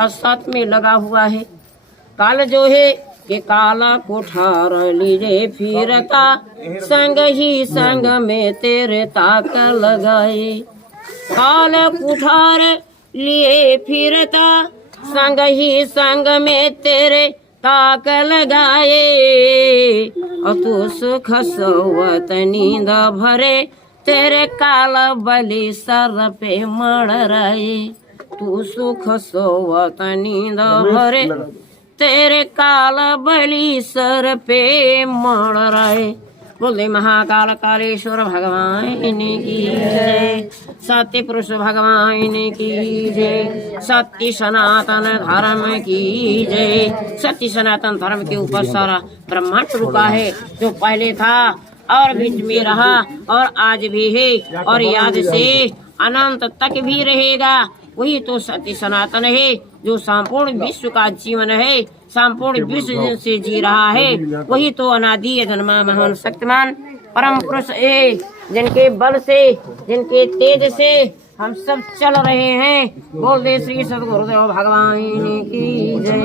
साथ में लगा हुआ है। काल जो है कि काला कुठार लीजे फिरता, संग ही संग में तेरे ताक लगाए। काल कुठार लिए फिरता, संग ही संग में तेरे ताक लगाए। और तू सुख सोवत नींद भरे, तेरे काल बलि सर पे मड़राए। तू सुख सोवत नींद भरे, तेरे काल बलि सर पे मड़राए। बोले महाकाल कालेश्वर भगवान की जय। सत्य पुरुष भगवान की जय। सत्य सनातन धर्म की जय। सत्य सनातन धर्म के ऊपर सारा ब्रह्मांड रुका है, जो पहले था और बीच में रहा और आज भी है और याद से अनंत तक भी रहेगा। वही तो सत्य सनातन है, जो संपूर्ण विश्व का जीवन है, संपूर्ण विश्व से जी रहा है। वही तो अनादि जन्मा महान शक्तिमान परम पुरुष है, जिनके बल से, जिनके तेज से हम सब चल रहे हैं। बोल दे श्री सद्गुरुदेव भगवान की जय।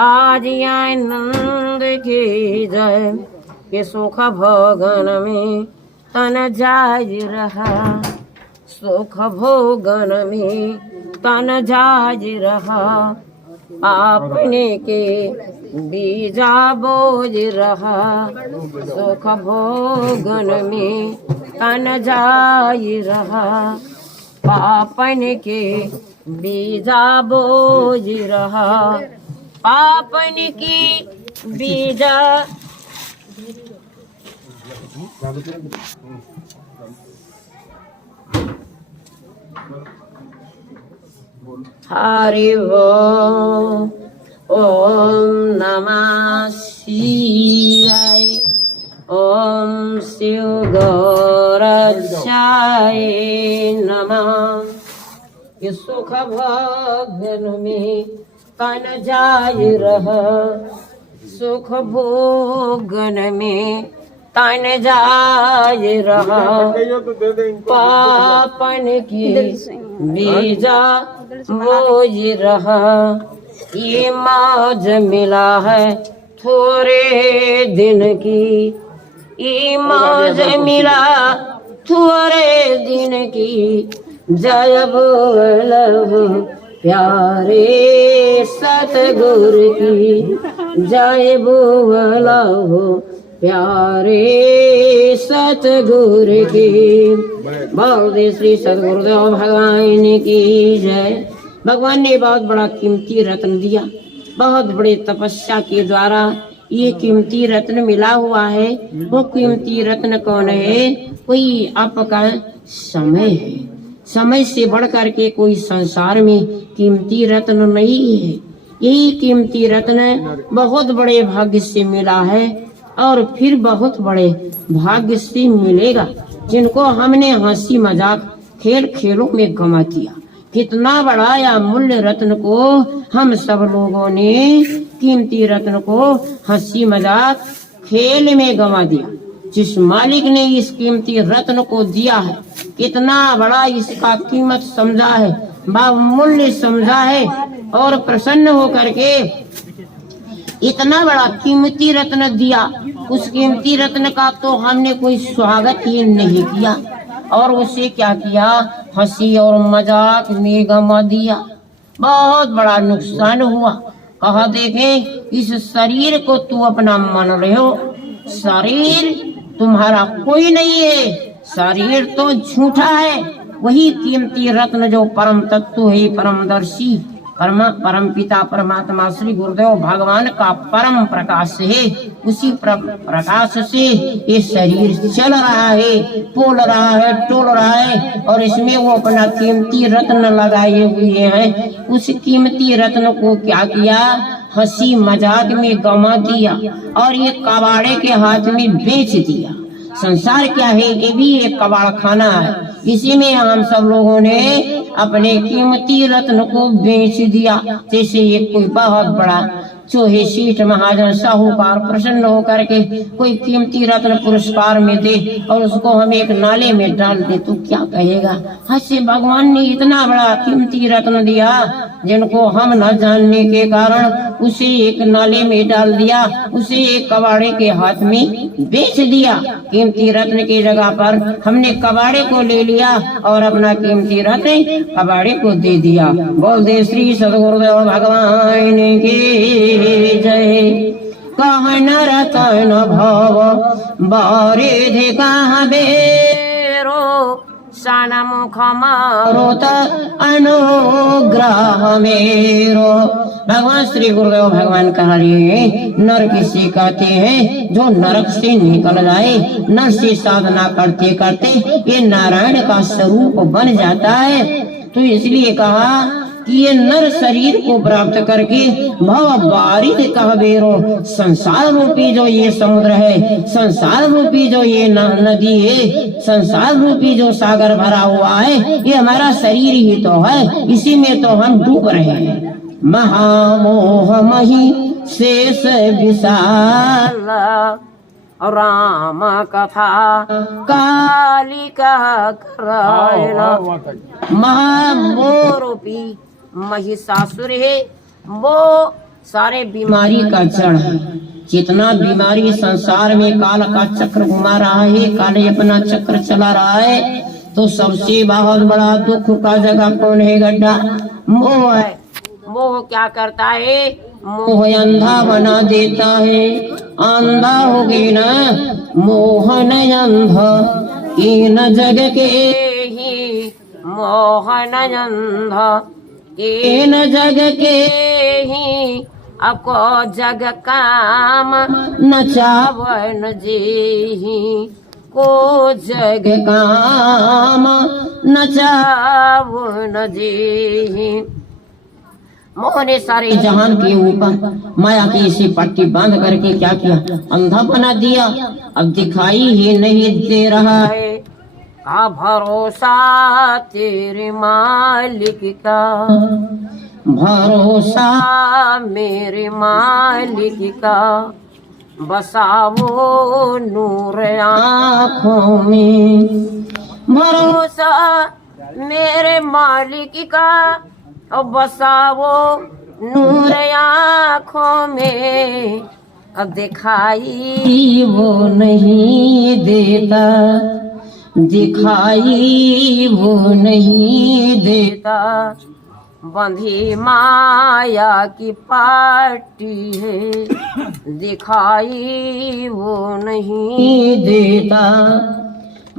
आज आनंद की जय। के सुख भोगन में तन जाय रहा, सुख भोगन में तन जाय रहा। आपने के बीजा बोझ रहा, सुख भोगन में तन जाय रहा। पापन के बीजा बोझ रहा, पापन की बीजा हरि ओम नमः शिवाय। ओम शिव गौरक्षाय नमः। ये सुख भोगन में तन जाय रहा, सुख भोगन में तन जाय रहा। पापन की बीजा बोझ रहा। ये मौज मिला है थोड़े दिन की, ये मौज मिला थोड़े दिन की। जय बोलो प्यारे सतगुरु की, जय बोलो प्यारे सतगुरु की। बोल दे श्री सतगुरुदेव भगवान की जय। भगवान ने बहुत बड़ा कीमती रत्न दिया, बहुत बड़े तपस्या के द्वारा ये कीमती रत्न मिला हुआ है। वो कीमती रत्न कौन है? कोई आपका समय है। समय से बढ़ करके कोई संसार में कीमती रत्न नहीं है। यही कीमती रत्न बहुत बड़े भाग्य से मिला है और फिर बहुत बड़े भाग्य से मिलेगा, जिनको हमने हंसी मजाक खेल खेलों में गंवा दिया। कितना बड़ा या मूल्य रत्न को हम सब लोगों ने, कीमती रत्न को हंसी मजाक खेल में गंवा दिया। जिस मालिक ने इस कीमती रत्न को दिया है, कितना बड़ा इसका कीमत समझा है, बहुमूल्य समझा है और प्रसन्न होकर के इतना बड़ा कीमती रत्न दिया। उस कीमती रत्न का तो हमने कोई स्वागत ही नहीं किया और उसे क्या किया? हंसी और मजाक में गंवा दिया। बहुत बड़ा नुकसान हुआ। कहा देखे, इस शरीर को तू अपना मान रहे हो, शरीर तुम्हारा कोई नहीं है, शरीर तो झूठा है। वही कीमती रत्न जो परम तत्व है, परमदर्शी, परम पिता परमात्मा श्री गुरुदेव भगवान का परम प्रकाश है, उसी प्रकाश से ये शरीर चल रहा है, बोल रहा है, टोल रहा है और इसमें वो अपना कीमती रत्न लगाए हुए हैं। उस कीमती रत्न को क्या किया? हंसी मजाक में गंवा दिया और ये कबाड़े के हाथ में बेच दिया। संसार क्या है? ये भी एक कबाड़ खाना है। इसी में हम सब लोगों ने अपने कीमती रत्न को बेच दिया। जैसे ये कोई बहुत बड़ा चोहे सीठ महाजन साहूकार प्रसन्न होकर के कोई कीमती रत्न पुरस्कार में दे और उसको हम एक नाले में डाल दे तो क्या कहेगा? हंसे भगवान ने इतना बड़ा कीमती रत्न दिया जिनको हम न जानने के कारण उसे एक नाले में डाल दिया, उसे एक कबाड़े के हाथ में बेच दिया। कीमती रत्न की जगह पर हमने कबाड़े को ले लिया और अपना कीमती रत्न कबाड़े को दे दिया। बोल दे श्री सद्गुरुदेव भगवान की जय। कह नर तन भव बारिधि कह बेरो सन मुख मारो त अनुग्रह मेरो। भगवान श्री गुरुदेव भगवान कह रहे हैं, नर किसे कहते हैं? जो नरक से निकल जाए, नर से साधना करते करते ये नारायण का स्वरूप बन जाता है। तो इसलिए कहा कि ये नर शरीर को प्राप्त करके भव बारिध कह बेरो, संसार रूपी जो ये समुद्र है, संसार रूपी जो ये नदी है, संसार रूपी जो सागर भरा हुआ है, ये हमारा शरीर ही तो है, इसी में तो हम डूब रहे हैं। महामोह मही शेष विशाल राम कथा कालिका करायला। महामोह रूपी महिषासुर है, वो सारे बीमारी का जड़ है। जितना बीमारी संसार में काल का चक्र घुमा रहा है, काले अपना चक्र चला रहा है, तो सबसे बहुत बड़ा दुख का जगह कौन है? गड्ढा मोह है। मोह क्या करता है? मोह अंधा बना देता है। अंधा हो गई ना मोहन अंधा, इन जग के ही मोहन अंधा, इन जग के ही आपको जग काम न चावन जी को जग काम न चावन जी। मोह ने सारे जहान के ऊपर माया की इसी पट्टी बांध करके क्या किया? अंधा बना दिया। अब दिखाई ही नहीं दे रहा है। का भरोसा तेरे मालिक का, भरोसा मेरे मालिक का, बसावो नूर आँखों में। भरोसा मेरे मालिक का और बसावो नूर आँखों में। अब दिखाई वो नहीं देता, दिखाई वो नहीं देता। बंधी माया की पाटी है, दिखाई वो नहीं देता।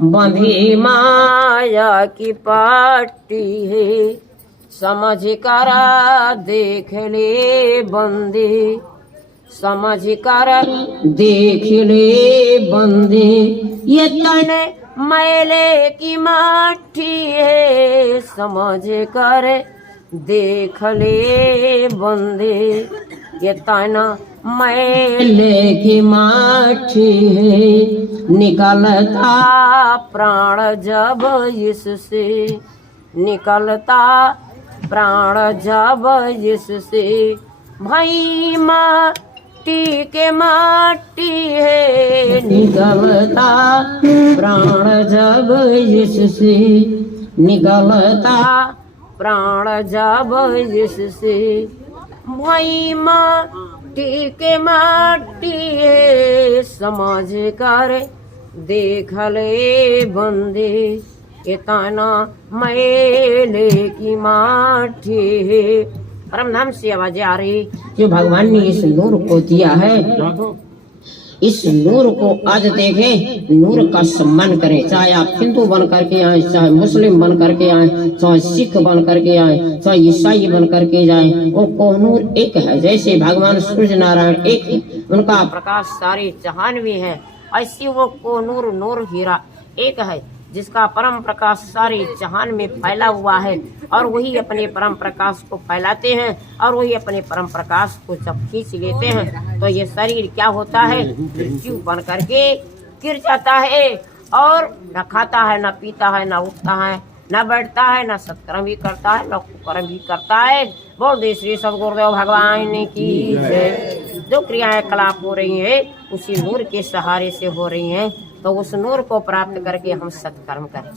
बंधी माया की पाटी है, समझ कर देख ले बंदे, समझ कर देख ले बंदे। ये तन मैले की माटी है, समझ कर देख ले बंदे। ये तन मैले की माटी है, निकलता प्राण जब इससे, निकलता प्राण जब इससे। भाई माटी के माटी है, निकलता प्राण जब इससे, निकलता प्राण जब इससे। भाई माटी के माटी है, समझ कर देख ले बंदे। ये ताना मैले की माटी है। परम धाम से आवाज आ रही, जो भगवान ने इस नूर को दिया है, इस नूर को आज देखें, नूर का सम्मान करें। चाहे आप हिंदू बन करके आए, चाहे मुस्लिम बन करके आए, चाहे सिख बन करके आए, चाहे ईसाई बन करके जाए, वो कोहनूर एक है। जैसे भगवान सूर्य नारायण एक है, उनका प्रकाश सारे जहान में है, ऐसी वो कोहनूर नूर हीरा एक है, जिसका परम प्रकाश सारे जहान में फैला हुआ है। और वही अपने परम प्रकाश को फैलाते हैं, और वही अपने परम प्रकाश को जब खींच लेते हैं, तो ये शरीर क्या होता है? मृत्यु बन करके गिर जाता है, और न खाता है, न पीता है, न उठता है, न बैठता है, न सत्कर्म भी करता है, न कुकर्म भी करता है। बोल दे श्री सद्गुरुदेव भगवान की जय। जो क्रियाएं कलाप हो रही है, उसी नूर के सहारे से हो रही हैं। तो उस नूर को प्राप्त करके हम सत्कर्म करें।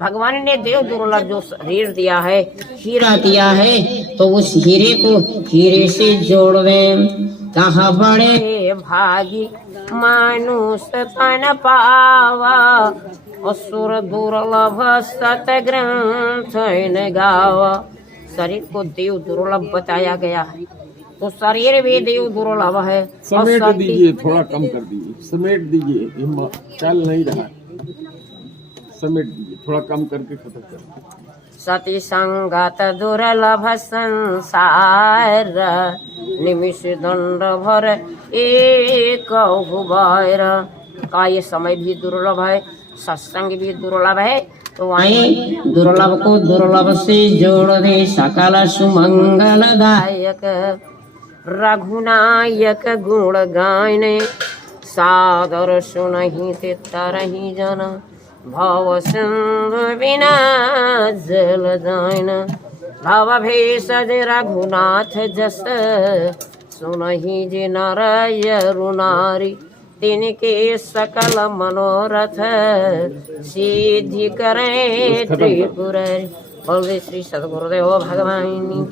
भगवान ने देव दुर्लभ जो शरीर दिया है, हीरा दिया है, तो उस हीरे को हीरे से जोड़ दें। कहा बड़े भागी मानुष तन पावा, असुर दुर्लभ सत ग्रंथ गावा। शरीर को देव दुर्लभ बताया गया है, तो शरीर भी देव दुर्लभ है। समेट दीजिए, थोड़ा कम कर दीजिए, समेट दीजिए, चल नहीं रहा, समेट दीजिए, थोड़ा कम करके खत्म कर दीजिए। सती संगत दुर्लभ संसार, निमिष दंड भर एक भुवार। का ये समय भी दुर्लभ है, सत्संग भी दुर्लभ है, तो आए दुर्लभ को दुर्लभ से जोड़ दे। सकल सुमंगलदायक रघुनायक गुण गायने, सादर सुनहि ते तरहि जन, भव सिंधु बिना जल जाइन। भव भेषज रघुनाथ जस, सुनहि जे नर यरु नारी। तिनके सकल मनोरथ, सिद्धि करें त्रिपुरारी। बोले श्री सद्गुरुदेव भगवान की।